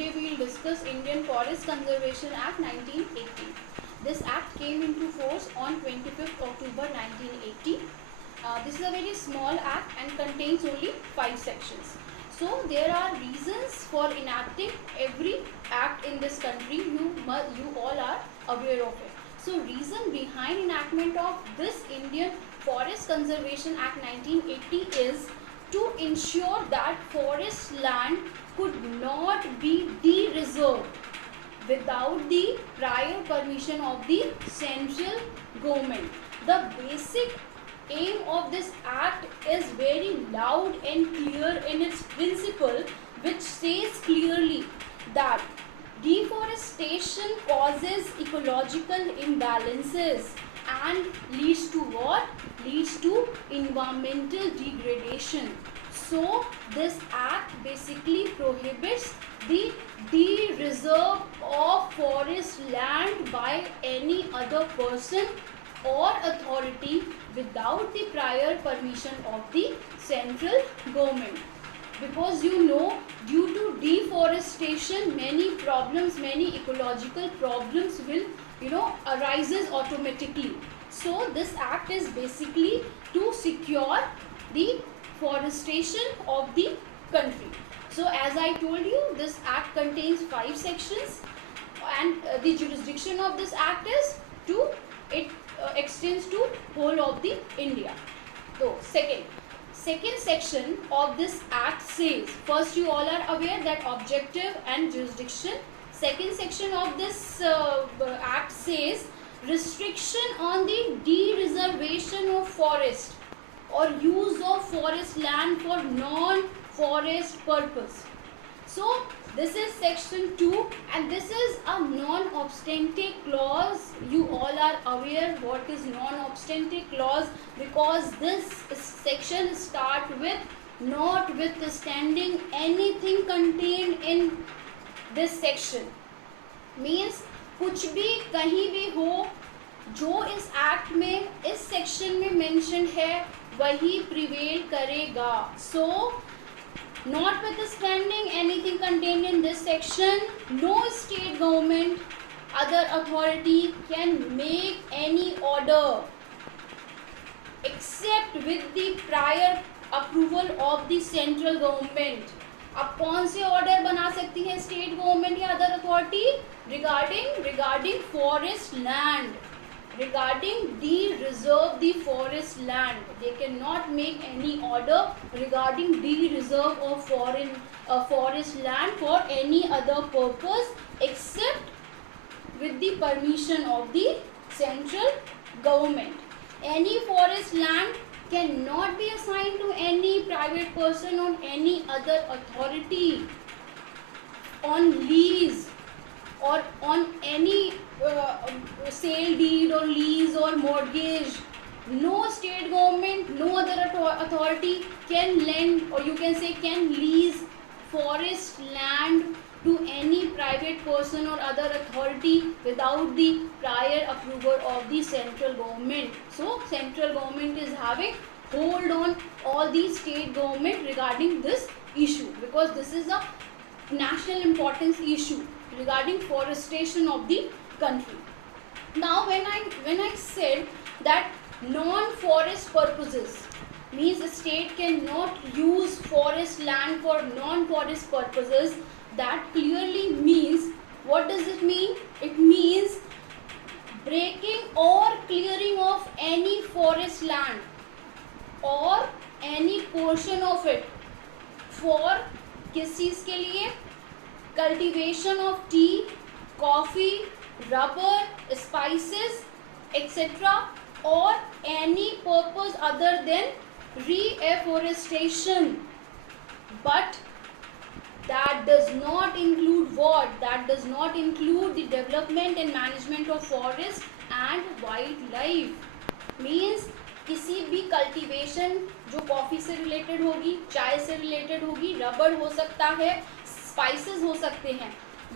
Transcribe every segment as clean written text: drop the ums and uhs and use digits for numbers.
today we will discuss Indian Forest Conservation Act 1980. This act came into force on 25th October 1980. This is a very small act and contains only 5 sections. So there are reasons for enacting every act in this country. You all are aware of it. So reason behind enactment of this Indian Forest Conservation Act 1980 is to ensure that forest land could not be de-reserved without the prior permission of the central government. The basic aim of this act is very loud and clear in its principle, which says clearly that deforestation causes ecological imbalances and leads to what? Leads to environmental degradation. So this act basically prohibits the de-reserve of forest land by any other person or authority without the prior permission of the central government. Because due to deforestation, many problems, many ecological problems will arises automatically. So this act is basically to secure the forestation of the country. So as I told you, this act contains 5 sections, and the jurisdiction of this act is extends to whole of the India. So second section of this act says, first you all are aware that objective and jurisdiction. Second section of this act says restriction on the de-reservation of forest or use of forest land for non-forest purpose. So this is section 2, and this is a non-obstante clause. You all are aware what is non-obstante clause, because this section start with notwithstanding anything contained in this section. Means कुछ भी कहीं भी हो जो इस act में इस section में मेंशन है वही प्रिवेल करेगा. So notwithstanding anything contained in this section, no state government, other authority can make any order except with the prior approval of the central government. अब कौन से ऑर्डर बना सकती है स्टेट गवर्नमेंट या other authority regarding forest land, regarding de-reserve the forest land. They cannot make any order regarding de-reserve of forest land for any other purpose except with the permission of the central government. Any forest land cannot be assigned to any private person or any other authority on lease or on any sale deed or lease or mortgage. No state government, no other authority can lend, or you can say can lease forest land to any private person or other authority without the prior approval of the central government. So central government is having hold on all the state government regarding this issue, because this is a national importance issue regarding forestation of the country. Now when I said that non-forest purposes means the state cannot use forest land for non-forest purposes, that clearly means, what does it mean? It means breaking or clearing of any forest land or any portion of it for किस चीज़ के लिए? Cultivation of tea, coffee, rubber, spices, etc. or any purpose other than reforestation. But that does not include what? That does not include the development and management of forest and wildlife. Means किसी भी cultivation जो coffee से related होगी, चाय से related होगी, रबड़ हो सकता है, स्पाइसेस हो सकते हैं,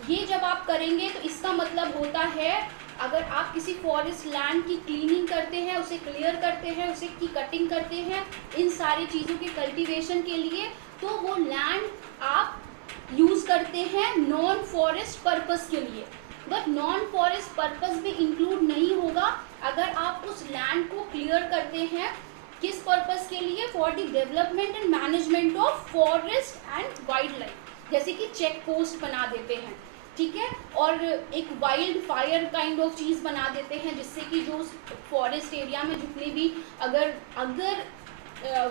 ये जब आप करेंगे तो इसका मतलब होता है अगर आप किसी फॉरेस्ट लैंड की क्लीनिंग करते हैं, उसे क्लियर करते हैं, उसे की कटिंग करते हैं, इन सारी चीज़ों के कल्टीवेशन के लिए, तो वो लैंड आप यूज करते हैं नॉन फॉरेस्ट पर्पस के लिए, बट नॉन फॉरेस्ट पर्पस भी इंक्लूड नहीं होगा अगर आप उस लैंड को क्लियर करते हैं किस पर्पस के लिए, for the development and management of forest and wild life, जैसे कि चेक पोस्ट बना देते हैं, ठीक है, और एक वाइल्ड फायर काइंड ऑफ चीज़ बना देते हैं जिससे कि जो फॉरेस्ट एरिया में जितने भी अगर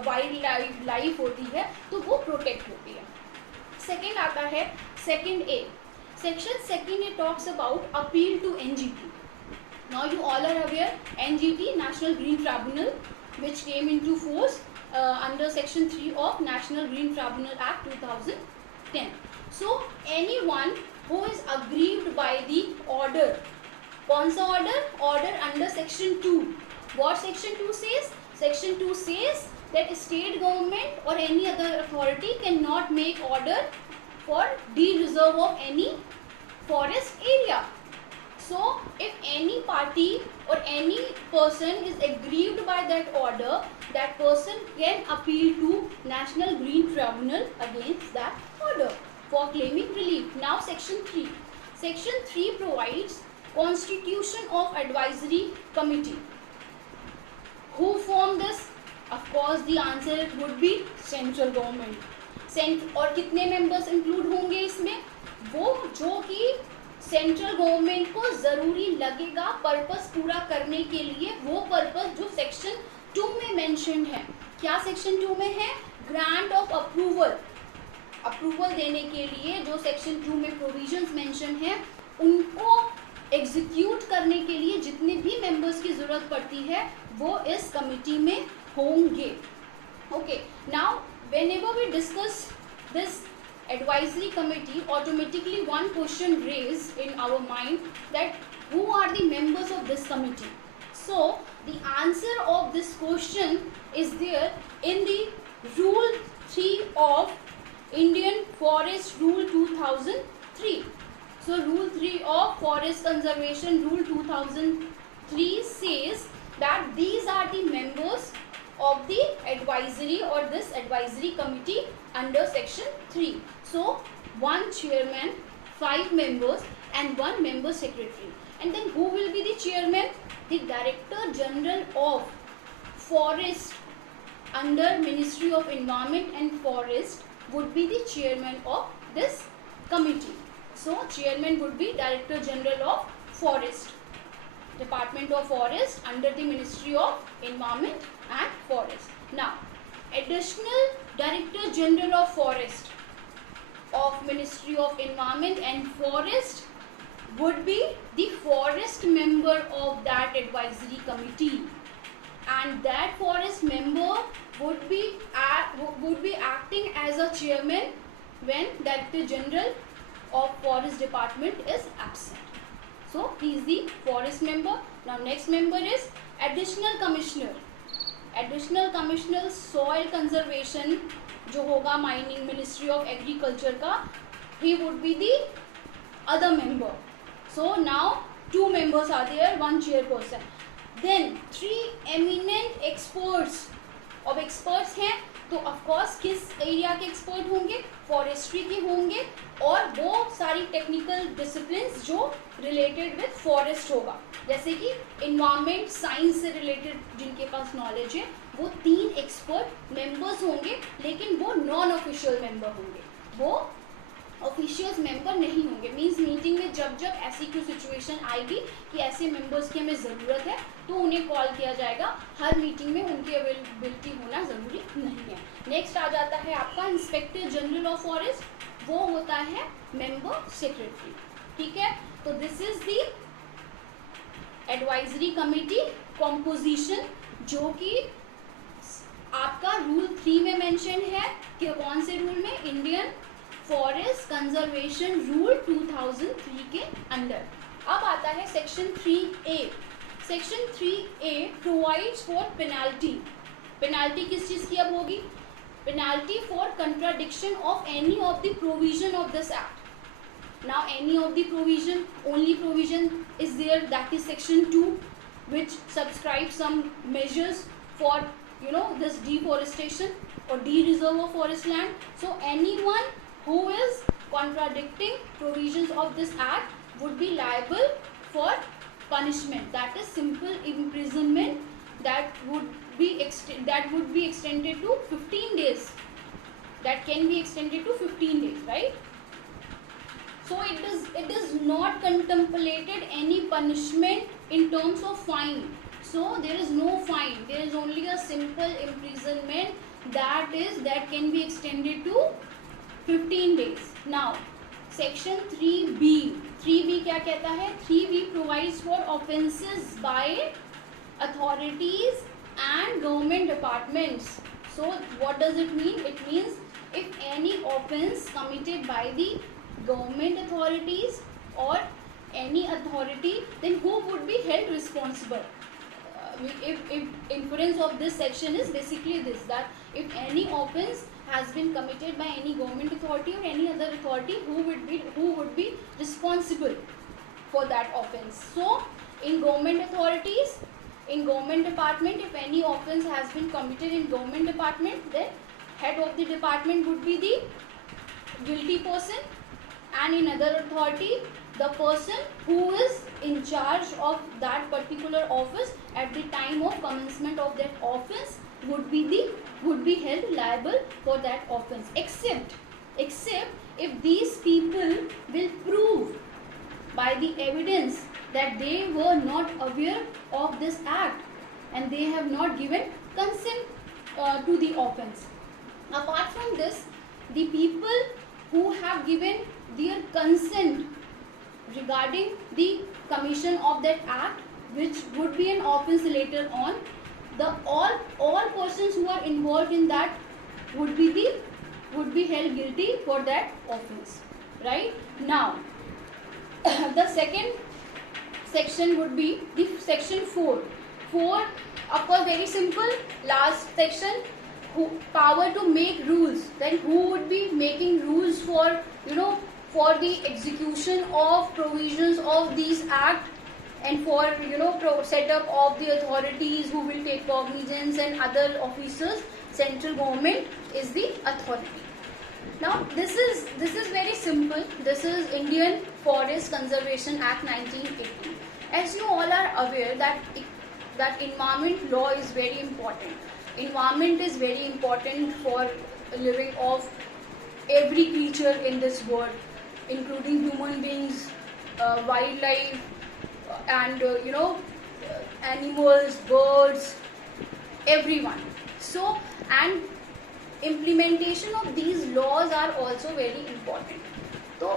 वाइल्ड लाइफ होती है तो वो प्रोटेक्ट होती है। सेकेंड आता है second A, section second A talks about appeal to NGT. Now you all are aware NGT, National Green Tribunal, which came into force under section 3 of National Green Tribunal Act 2010. So anyone who is aggrieved by the order, कौन सा order? Order under section 2. What section 2 says? Section 2 says that state government or any other authority cannot make order for de-reserve of any forest area. So if any party or any person is aggrieved by that order, that person can appeal to National Green Tribunal against that order for claiming relief. Now section 3. Section 3 provides constitution of advisory committee. Who form this? Of course the answer would be central government. और कितने members include होंगे इसमें? वो जो कि central government को जरूरी लगेगा पर्पस पूरा करने के लिए, वो पर्पस जो सेक्शन 2 में मेंशन है। क्या सेक्शन 2 में है? ग्रांट ऑफ अप्रूवल, अप्रूवल देने के लिए जो सेक्शन 2 में प्रोविजंस मेंशन है उनको एग्जीक्यूट करने के लिए जितने भी मेंबर्स की जरूरत पड़ती है वो इस कमिटी में होंगे। Okay, now whenever we discuss this advisory committee, automatically one question raised in our mind that who are the members of this committee. So the answer of this question is there in the rule 3 of Indian Forest Rule 2003. So rule 3 of Forest Conservation Rule 2003 says that these are the members of the advisory or this advisory committee under section 3. So one chairman, 5 members and 1 member secretary. And then who will be the chairman? The Director General of Forest under Ministry of Environment and Forest would be the chairman of this committee. So chairman would be Director General of Forest, Department of Forest under the Ministry of Environment and Forest. Now additional Director General of Forest of Ministry of Environment and Forest would be the forest member of that advisory committee, and that forest member would be acting as a chairman when Director General of Forest Department is absent. So he is the forest member. Now next member is additional commissioner. Additional commissioner soil conservation जो होगा mining ministry of agriculture का, he would be the other member. So now 2 members are there, 1 chairperson. Then 3 eminent experts. अब experts हैं तो of course किस area के expert होंगे? Forestry के होंगे, और वो सारी टेक्निकल डिसिप्लिन्स जो रिलेटेड विद फॉरेस्ट होगा, जैसे कि इन्वायरमेंट साइंस से रिलेटेड जिनके पास नॉलेज है वो 3 एक्सपर्ट मेंबर्स होंगे, लेकिन वो नॉन ऑफिशियल मेंबर होंगे, वो ऑफिशियल मेंबर नहीं होंगे। मींस मीटिंग में जब जब ऐसी कोई सिचुएशन आएगी कि ऐसे मेंबर्स की हमें ज़रूरत है तो उन्हें कॉल किया जाएगा, हर मीटिंग में उनकी अवेलेबिलिटी होना ज़रूरी नहीं है। नेक्स्ट आ जाता है आपका इंस्पेक्टर जनरल ऑफ फॉरेस्ट, वो होता है मेंबर सेक्रेटरी, ठीक है। तो this is the advisory committee composition, जो कि आपका रूल 3 में मेंशन है कि कौन से रूल में? इंडियन फॉरेस्ट कंजर्वेशन रूल 2003 के अंडर। अब आता है section 3A। Section 3A provides for penalty. Penalty किस चीज़ की अब होगी? Penalty for contradiction of any of the provision of this act. Now any of the provision, only provision is there, that is section 2, which subscribes some measures for this deforestation or de-reserve of forest land. So anyone who is contradicting provisions of this act would be liable for punishment, that is simple imprisonment, that would be extended to 15 days, that can be extended to 15 days, right? So it is not contemplated any punishment in terms of fine. So there is no fine, there is only a simple imprisonment that can be extended to 15 days. Now section 3B, 3B क्या कहता है? 3B provides for offences by authorities and government departments. So what does it mean? It means if any offence committed by the government authorities or any authority, then who would be held responsible? If inference of this section is basically this, that if any offence has been committed by any government authority or any other authority, who would be responsible for that offence. So in government authorities, in government department, if any offence has been committed in government department, then head of the department would be the guilty person, and in other authority, the person who is in charge of that particular office at the time of commencement of that offence would be held liable for that offence, except if these people will prove by the evidence that they were not aware of this act and they have not given consent to the offence. Apart from this, the people who have given their consent regarding the commission of that act, which would be an offence later on, the all persons who are involved in that would be held guilty for that offence, right? Now the second section would be the section 4. Of course, very simple. Last section, power to make rules. Then who would be making rules for for the execution of provisions of these act, and for set up of the authorities who will take cognizance and other officers. Central government is the authority. Now this is very simple. This is Indian Forest Conservation Act 1980. As you all are aware that environment law is very important. Environment is very important for living of every creature in this world, including human beings, wildlife, and animals, birds, everyone. So, and implementation of these laws are also very important. तो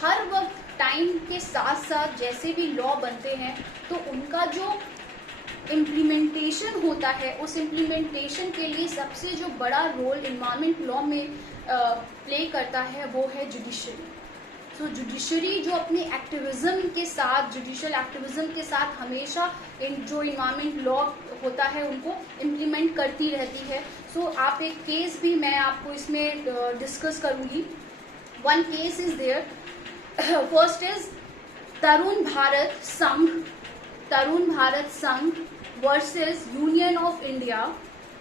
हर वक्त time के साथ साथ जैसे भी law बनते हैं, तो उनका जो इम्प्लीमेंटेशन होता है, उस इम्प्लीमेंटेशन के लिए सबसे जो बड़ा रोल इन्वायरमेंट लॉ में प्ले करता है वो है जुडिशरी. तो जुडिशरी जो अपनी एक्टिविज्म के साथ, जुडिशियल एक्टिविज्म के साथ हमेशा जो इन्वायरमेंट लॉ होता है उनको इम्प्लीमेंट करती रहती है. सो आप एक केस भी मैं आपको इसमें डिस्कस करूंगी. One case is there. First is Tarun Bharat Sangh versus Union of India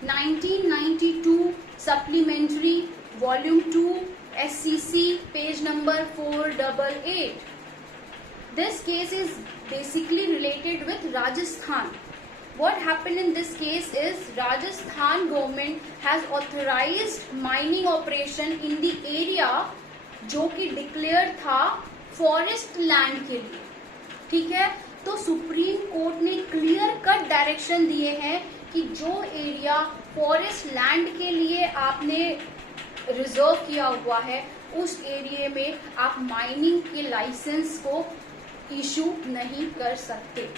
1992 supplementary volume 2 SCC page number 488. This case is basically related with Rajasthan. What happened in this case is Rajasthan government has authorized mining operation in the area जो कि declare था forest land के लिए. ठीक है, तो supreme court ने clear cut direction दिए हैं कि जो एरिया फॉरेस्ट लैंड के लिए आपने रिजर्व किया हुआ है, उस एरिया में आप माइनिंग के लाइसेंस को इशू नहीं कर सकते.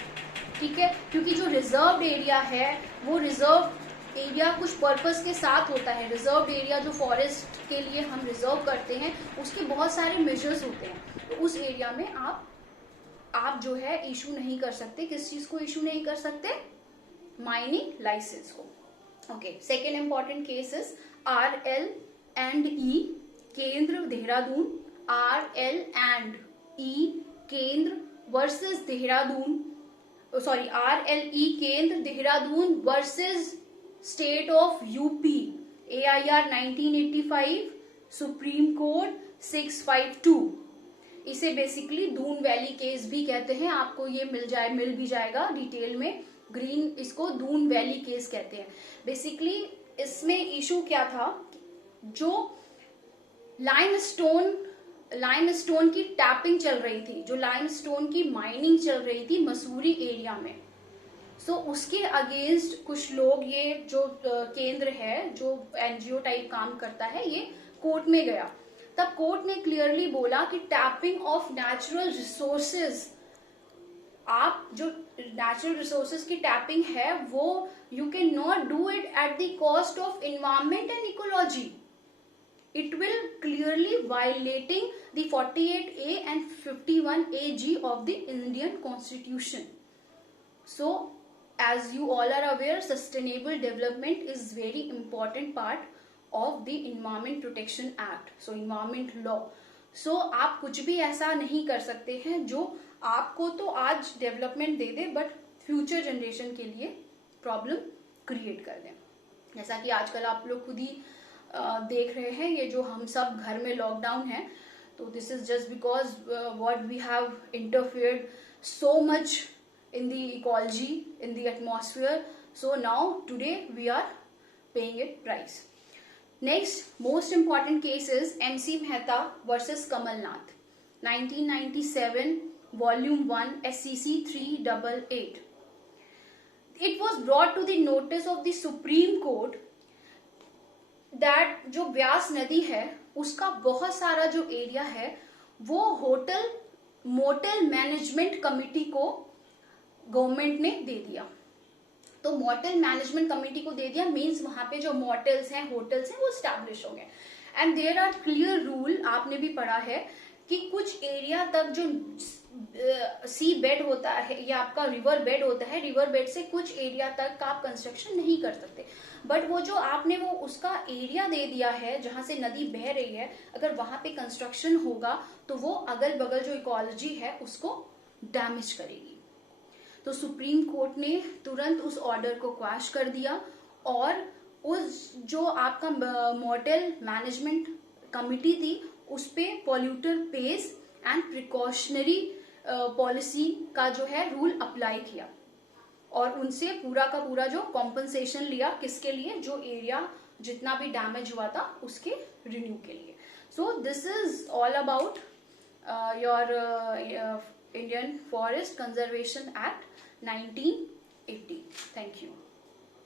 ठीक है, क्योंकि जो रिजर्व एरिया है वो रिजर्व एरिया कुछ पर्पस के साथ होता है. रिजर्व एरिया जो फॉरेस्ट के लिए हम रिजर्व करते हैं उसके बहुत सारे मेजर्स होते हैं. तो उस एरिया में आप जो है इशू नहीं कर सकते. किस चीज को इशू नहीं कर सकते? माइनिंग लाइसेंस को. Okay, second important case is RL&E केंद्र देहरादून. RL&E केंद्र वर्सेस देहरादून. RLE केंद्र Dehradun versus state of UP. AIR 1985 supreme court 652। इसे बेसिकली दून वैली केस भी कहते हैं, आपको ये मिल भी जाएगा डिटेल में। ग्रीन, इसको दून वैली केस कहते हैं। बेसिकली इसमें इशू क्या था, जो लाइमस्टोन की टैपिंग चल रही थी, जो लाइमस्टोन की माइनिंग चल रही थी मसूरी एरिया में, सो उसके अगेंस्ट कुछ लोग, ये जो केंद्र है जो एनजीओ टाइप काम करता है, ये कोर्ट में गया। तब कोर्ट ने क्लियरली बोला कि टैपिंग ऑफ नेचुरल रिसोर्सेज, आप जो नेचुरल रिसोर्सेज की टैपिंग है वो you can not do it at the cost of environment and ecology. It will clearly violating the 48A and 51AG of the Indian Constitution. So, as you all are aware, sustainable development is very important part of the Environment Protection Act. So, Environment Law. So, आप कुछ भी ऐसा नहीं कर सकते हैं जो आपको तो आज development they they but future generation के लिए प्रॉब्लम क्रिएट कर दें। जैसा कि आजकल आप लोग खुद ही देख रहे हैं, ये जो हम सब घर में लॉकडाउन है, तो this is just because what we have interfered so much in the ecology, in the atmosphere, so now today we are paying it price. Next most important case is MC Mehta versus Kamal Nath, 1997, volume 1, SCC 388। It was brought to the notice of the Supreme Court that जो व्यास नदी है उसका बहुत सारा जो area है वो motel management committee को गवर्नमेंट ने दे दिया। तो मोटेल मैनेजमेंट कमिटी को दे दिया मींस वहां पे जो मोटेल्स हैं, होटल्स हैं, वो स्टैब्लिश हो गए। And there are clear rule, आपने भी पढ़ा है कि कुछ एरिया तक जो सी बेड होता है या आपका रिवर बेड होता है, रिवर बेड से कुछ एरिया तक का आप कंस्ट्रक्शन नहीं कर सकते। बट वो जो आपने वो उसका एरिया दे दिया है जहां से नदी बह रही है, अगर वहां पे कंस्ट्रक्शन होगा तो वो अगल बगल जो इकोलॉजी है उसको डैमेज करेगी। तो सुप्रीम कोर्ट ने तुरंत उस ऑर्डर को क्वैश कर दिया और उस जो आपका मोटेल मैनेजमेंट कमिटी थी उस पे polluter pays and precautionary policy का जो है रूल अप्लाई किया और उनसे पूरा का पूरा जो कॉम्पनसेशन लिया, किसके लिए, जो एरिया जितना भी डैमेज हुआ था उसके रिन्यू के लिए। So this is all about your Indian forest conservation act 1980। Thank you.